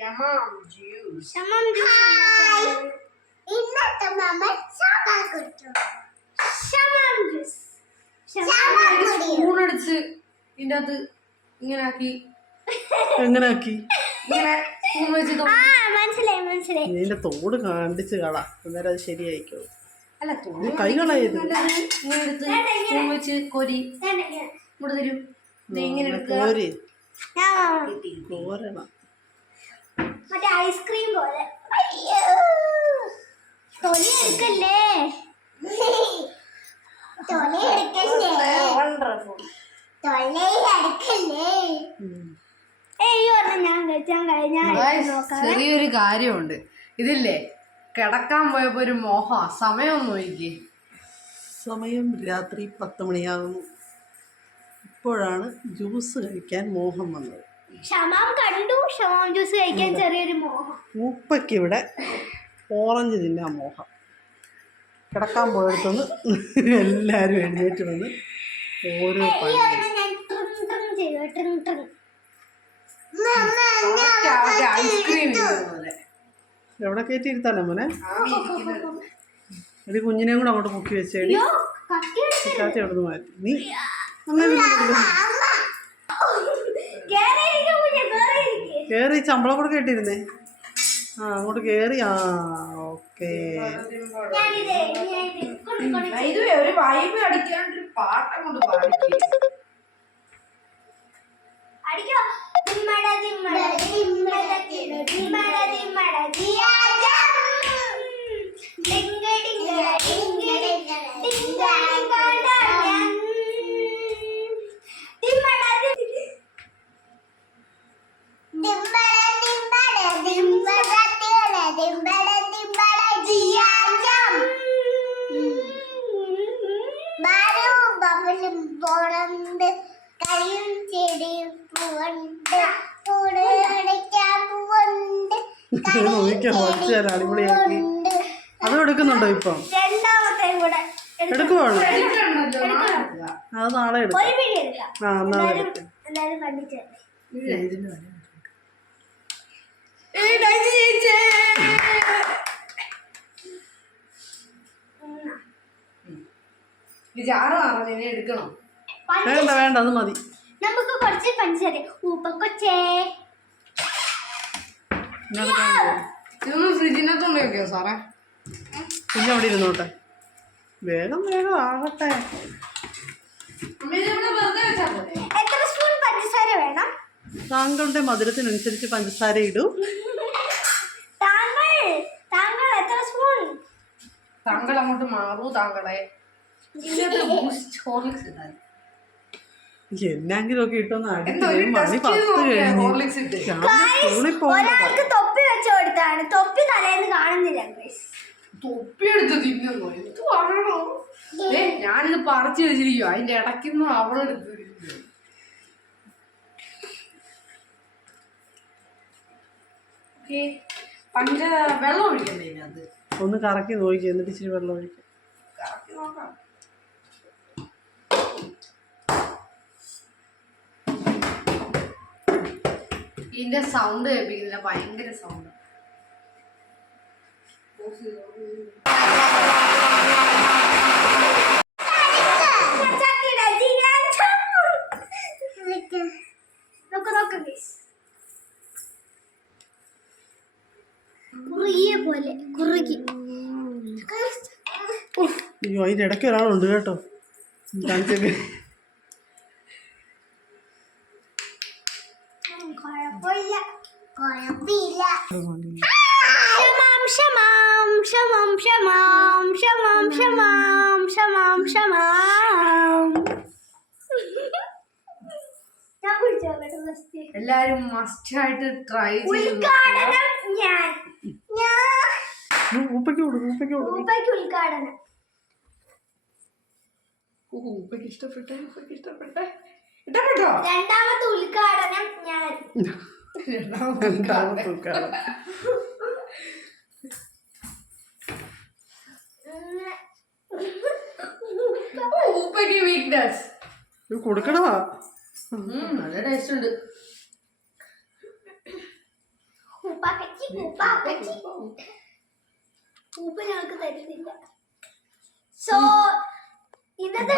ഷമാം juice ഷമം juice ഇന്നത്തെ മമ്മ കുടിച്ചു ഷമം juice ചാകാ കുടിയോ spoon അടിച്ച് ഇതിന്റെ അത് ഇങ്ങനെ ആക്കി എങ്ങനെ ആക്കി ഇങ്ങനെ സ്പൂൺ വെച്ച് ആ തൊ- മനസ്സിലായി മനസ്സിലായി. ഇതിന്റെ തോട് കാണിച്ച് കളാ. അന്നേരം അത് ശരിയായിക്കോ. അല്ല തോട് കൈ കളയത് നല്ലത് ഇങ്ങനെ എടുത്ത് സ്പൂൺ വെച്ച് കോരി. തരും. ഇങ്ങനെ എടുക്കുക. കോരണം. മറ്റേ ഐസ്ക്രീം പോലെ. തൊലി എടുക്കല്ലേ തൊലി എടുക്കല്ലേ തൊലി എടുക്കല്ലേ ചെറിയൊരു കാര്യമുണ്ട്. ഇതില്ലേ കിടക്കാൻ പോയപ്പോ ഒരു മോഹ. സമയം നോക്കി സമയം രാത്രി പത്ത് മണിയാകുന്നു. ഇപ്പോഴാണ് ജ്യൂസ് കഴിക്കാൻ മോഹം വന്നത്. ഷമാം കണ്ടു. ഷമാം ജ്യൂസ് കഴിക്കാൻ ചെറിയൊരു മോഹം. ഉപ്പയ്ക്ക് ഇവിടെ ഓറഞ്ച് തിന്നാൻ മോഹം. കിടക്കാൻ പോയടത്തുനിന്ന് എല്ലാവരും എഴുന്നേറ്റ് വന്ന് ഓരോ എവിടെ കയറ്റി ഇരുത്താലോ മോനെ. ഒരു കുഞ്ഞിനെയും കൂടെ അങ്ങോട്ട് പൊക്കി വെച്ചേടി കത്തി നിന്ന് അവിടെ മാറ്റി. നീ അങ്ങനെ കേറി ശമ്പളം കൂടെ കേട്ടിരുന്നേ ആ അങ്ങോട്ട് കേറി ആ ഓക്കെ അടിക്കോ തിമ്മട തിമ്മട തിമ്മട തിമ്മട കമലും പോണുണ്ട് കളിയും ചെടിയും അത് എടുക്കുന്നുണ്ടോ ഇപ്പം? രണ്ടാമത്തെ എടുക്കുവാണോ? അത് നാളെ എടുക്കാം. ആ നാളെ ജാറ് എടുക്കണം. വേണ്ട വേണ്ട അത് മതി. നമുക്ക് കുറച്ച് പഞ്ചസാര ഉപ്പ കൊച്ചേ ഇന്നെടുക്കാൻ പോവാം. ഇതൊന്നും ഫ്രിഡ്ജിനകത്ത് കൊണ്ട് വെക്കോ സാറേ. പിന്നെ അവിടെ ഇരുന്നോട്ടെ. വേഗം വേഗം പോലെ എത്ര സ്പൂൺ പഞ്ചസാര വേണം? താങ്കളുടെ മധുരത്തിനനുസരിച്ച് പഞ്ചസാര ഇടൂ. താങ്കൾ താങ്കൾ എത്ര സ്പൂൺ താങ്കൾ അങ്ങോട്ട് മാറൂ താങ്കളെ. എന്നെങ്കിലുമൊക്കെ ഇട്ടൊന്ന് ഒരാൾക്ക് തൊപ്പി വെച്ച് കൊടുത്താണ്. തൊപ്പി തലേന്ന് കാണുന്നില്ല തൊപ്പി എടുത്ത് തിന്നുന്നു. എന്ത് പറയണോ ഏ ഞാനിത് പറിച്ചു വെച്ചിരിക്കും അതിന്റെ ഇടയ്ക്കുന്ന അവളെടുത്ത് പഞ്ച വെള്ളം ഒഴിക്കണ്ടേ അത്? ഒന്ന് കറക്കി നോക്കി എന്നിട്ട് ഇച്ചിരി വെള്ളം ഒഴിക്കും. കറക്കി നോക്കാം. ഇതിന്റെ സൗണ്ട് കേൾപ്പിക്കുന്നില്ല ഭയങ്കര സൗണ്ട് ഇടയ്ക്ക് ഒരാളുണ്ട് കേട്ടോ. കാണിച്ചൊക്കെ. കുഴപ്പമില്ല. എല്ലാരും മസ്റ്റ് ആയിട്ട് ട്രൈ ഉദ്ഘാടനം ഇഷ്ടപ്പെട്ടെ ഇഷ്ടപ്പെട്ടെ. ഇഷ്ടപ്പെട്ടോ രണ്ടാമത്തെ ഉദ്ഘാടനം ഞാൻ. രണ്ടാമത് തൂക്കാവ്. വീക്ക്നെസ് കൊടുക്കണവാ നല്ല ടേസ്റ്റ് ഉണ്ട്. ഉപ്പ് ഞങ്ങൾക്ക് തരുന്നില്ല. സോ ഇന്നത്തെ